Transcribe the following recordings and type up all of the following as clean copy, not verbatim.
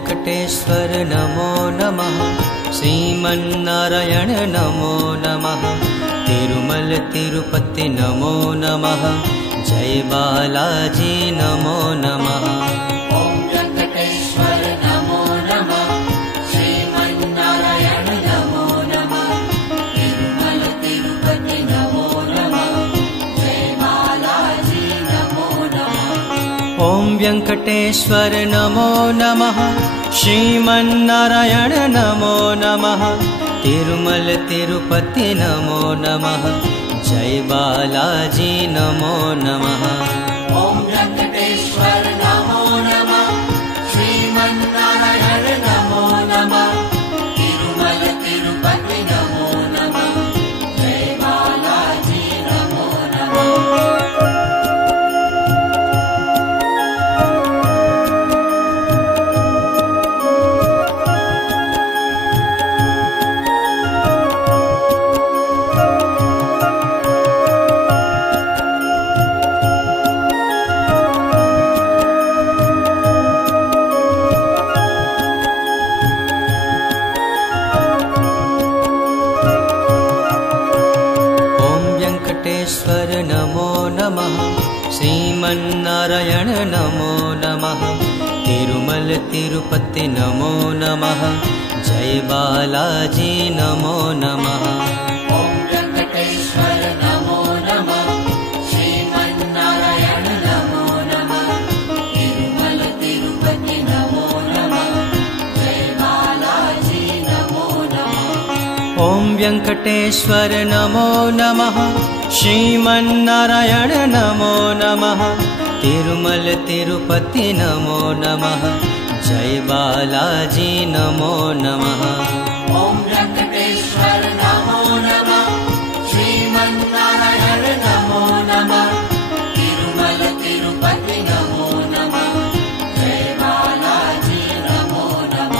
वेङ्कटेश्वर नमो नमः। श्रीमन्नारायण नमो नमः। तिरुमल तिरुपति नमो नमः। जय बालाजी नमो नमः। ओम वेंकटेश्वर नमो नमः। श्रीमन्नारायण नमो नमः। तिरुमल तिरुपति नमो नमः। जय बालाजी नमो नमः। ओम वेङ्कटेश्वर नमो नमः। श्रीमन्नारायण नमो नमः। तिरुमल तिरुपति नमो नमः। जय बालाजी नमो नमः। ओम वेंकटेश्वर नमो नमः। श्रीमन्नारायण नमो नमः। तिरुमल तिरुपति नमो नमः। जय बालाजी नमो नमः। वेङ्कटेश्वर नमो नमः। श्रीमन्नारायण नमो नमः। तिरुमल तिरुपति नमो नमः। जय बालाजी नमो नमः। ओम वेंकटेश्वर नमो नमः। श्रीमन्नारायण नमो नमः। तिरुमल तिरुपति नमो नमः। जय बालाजी नमो नमः। ओम वेङ्कटेश्वर नमो नमः। श्रीमन्नारायण नमो नमः। तिरुमल तिरुपति नमो नमः। जय बालाजी नमो नमः। ओम वेंकटेश्वर नमो नमः। श्रीमन्नारायण नमो नमः। तिरुमल तिरुपति नमो नमः। जय बालाजी नमो नमः।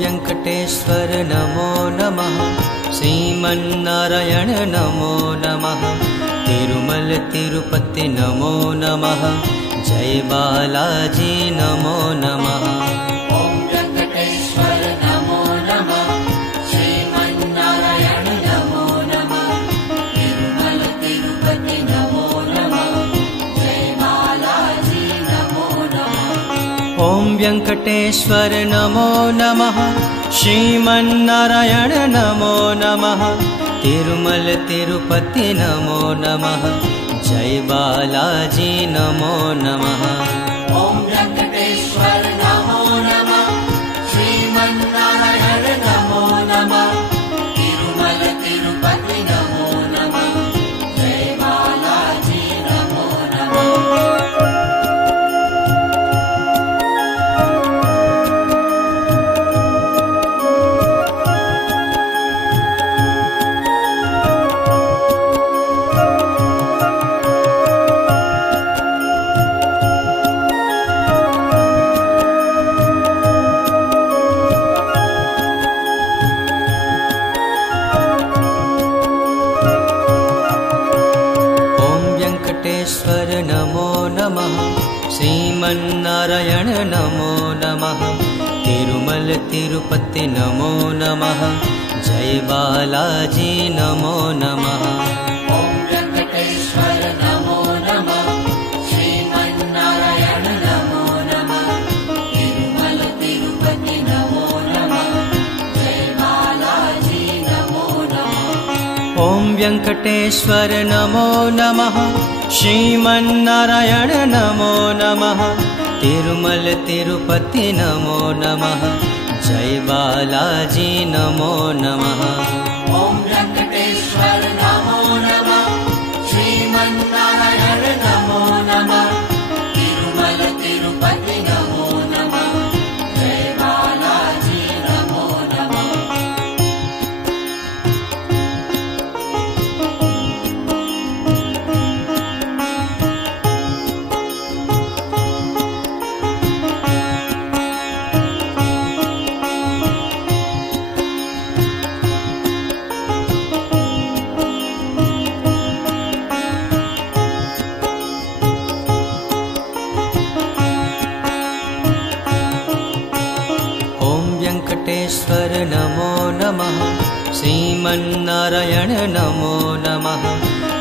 वेङ्कटेश्वर नमो नमः। श्रीमन्नारायण नमो नमः। तिरुमल तिरुपति नमो नमः। जय बालाजी नमो नमः। ओम वेंकटेश्वर नमो नमः। श्रीमन्नारायण नमो नमः। तिरुमल तिरुपति नमो नमः। जय बालाजी नमो नमः। ओम वेङ्कटेश्वर नमो नमः। श्रीमन्नारायण नमो नमः। तिरुमल तिरुपति नमो नमः। जय बालाजी नमो नमः। ओम वेंकटेश्वर नमो नमः। श्रीमन्नारायण नमो नमः। तिरुमल तिरुपति नमो नमः। जय बालाजी नमो नमः। वेङ्कटेश्वर नमो नमः। श्रीमन्नारायण नमो नमः। तिरुमल तिरुपति नमो नमः। जय बालाजी नमो नमः। ओम वेंकटेश्वर नमो नमः। श्रीमन्नारायण नमो नमः। तिरुमल तिरुपति नमो नमः। जय बालाजी नमो नमः। ओम वेङ्कटेश्वर नमो नमः। श्रीमन्नारायण नमो नमः। तिरुमल तिरुपति नमो नमः। जय बालाजी नमो नमः। ओम वेंकटेश्वर नमो नमः। श्रीमन्नारायण नमो नमः। तिरुमल तिरुपति नमो नमः। जय बालाजी नमो नमः। वेङ्कटेश्वर नमो नमः। श्रीमन्नारायण नमो नमः।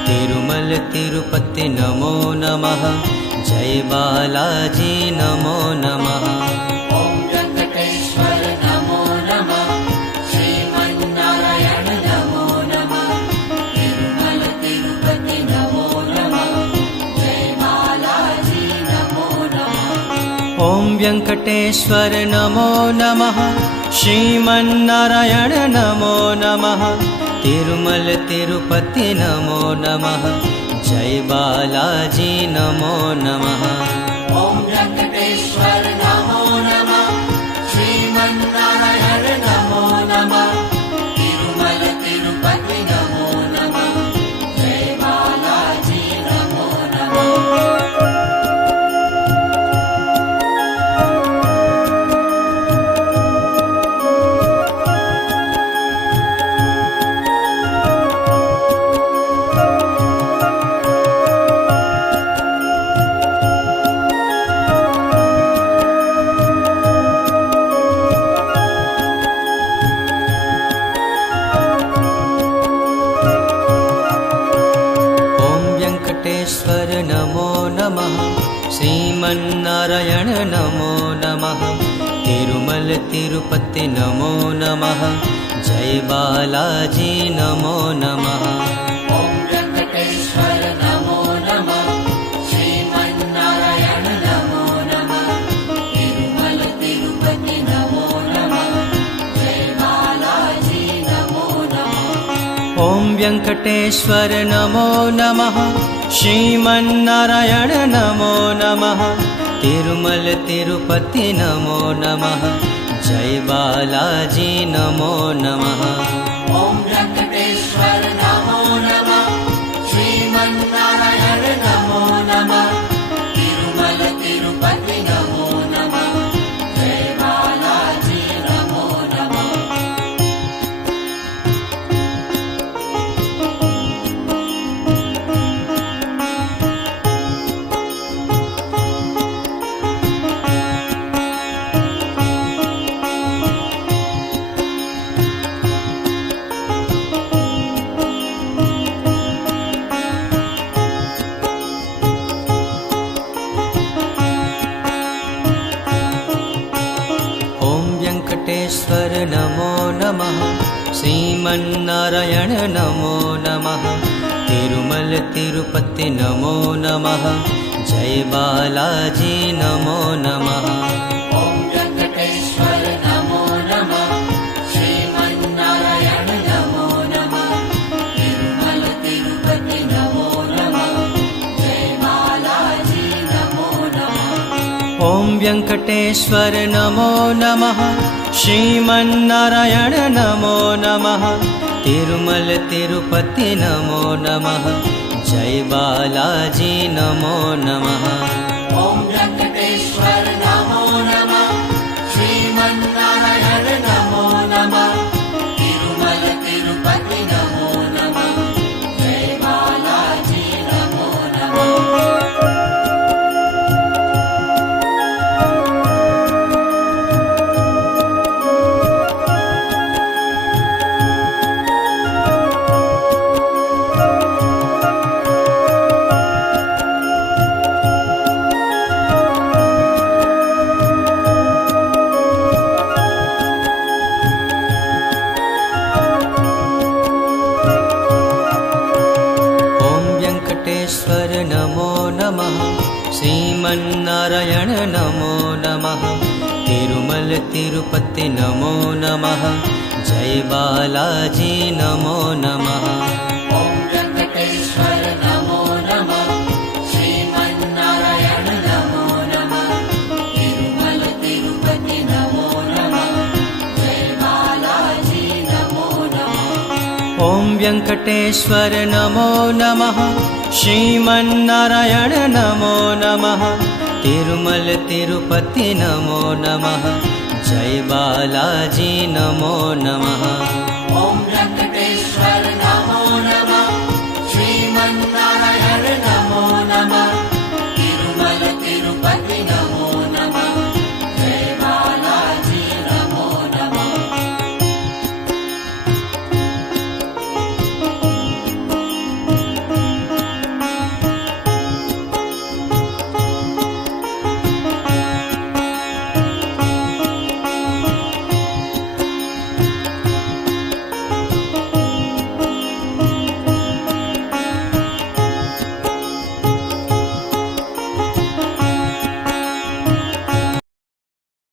तिरुमल तिरुपति नमो नमः। जय बालाजी नमो नमः। ॐ वेङ्कटेश्वर नमो नमः। श्रीमन्नारायण नमो नमः। तिरुमल तिरुपति नमो नमः। जय बालाजी नमो नमः। ॐ वेङ्कटेश्वर नमो नमः। श्रीमन्नारायण नमो नमः। तिरुमल तिरुपति नमो नमः। जय बालाजी नमो नमः। ॐ वेङ्कटेश्वर नमो नमः। श्रीमन्नारायण नमो नमः। तिरुमल तिरुपति नमो नमः। जय बालाजी नमो नमः। वेङ्कटेश्वर नमो नमः। श्रीमन्नारायण नमो नमः। तिरुमल तिरुपति नमो नमः। जय बालाजी नमो नमः। ॐ वेङ्कटेश्वर नमो नमः। श्रीमन्नारायण नमो नमः। तिरुमल तिरुपति नमो नमः। जय बालाजी नमो नमः। ॐ वेङ्कटेश्वर नमो नमः। श्रीमन्नारायण नमो नमः। तिरुमल तिरुपति नमो नमः। जय बालाजी नमो नमः। ॐ वेङ्कटेश्वर नमो नमः। श्रीमन्नारायण नमो नमः। तिरुमल तिरुपति नमो नमः। जय बालाजी नमो नमः। वेङ्कटेश्वर नमो नमः। श्रीमन्नारायण नमो नमः। तिरुमल तिरुपति नमो नमः। जय बालाजी नमो नमः। ॐ वेङ्कटेश्वर नमो नमः। श्रीमन्नारायण नमो नमः। तिरुमल तिरुपति नमो नमः। जय बालाजी नमो नमः। ॐ वेङ्कटेश्वर नमो नमः। श्रीमन्नारायण नमो नमः। तिरुमल तिरुपति नमो नमः। जय बालाजी नमो नमः। ॐ वेङ्कटेश्वर नमो नमः। श्रीमन्नारायण नमो नमः। तिरुमल तिरुपति नमो नमः। जय बालाजी नमो नमः। वेङ्कटेश्वर नमो नमः। श्रीमन्नारायण नमो नमः। तिरुमल तिरुपति नमो नमः। जय बालाजी नमो नमः। ॐ वेङ्कटेश्वर नमो नमः। श्रीमन्नारायण नमो नमः। तिरुमल तिरुपति नमो नमः। जय बालाजी नमो नमः। ॐ वेङ्कटेश्वर नमो नमः। श्रीमन्नारायण नमो नमः। तिरुमल तिरुपति नमो नमः। जय बालाजी नमो नमः।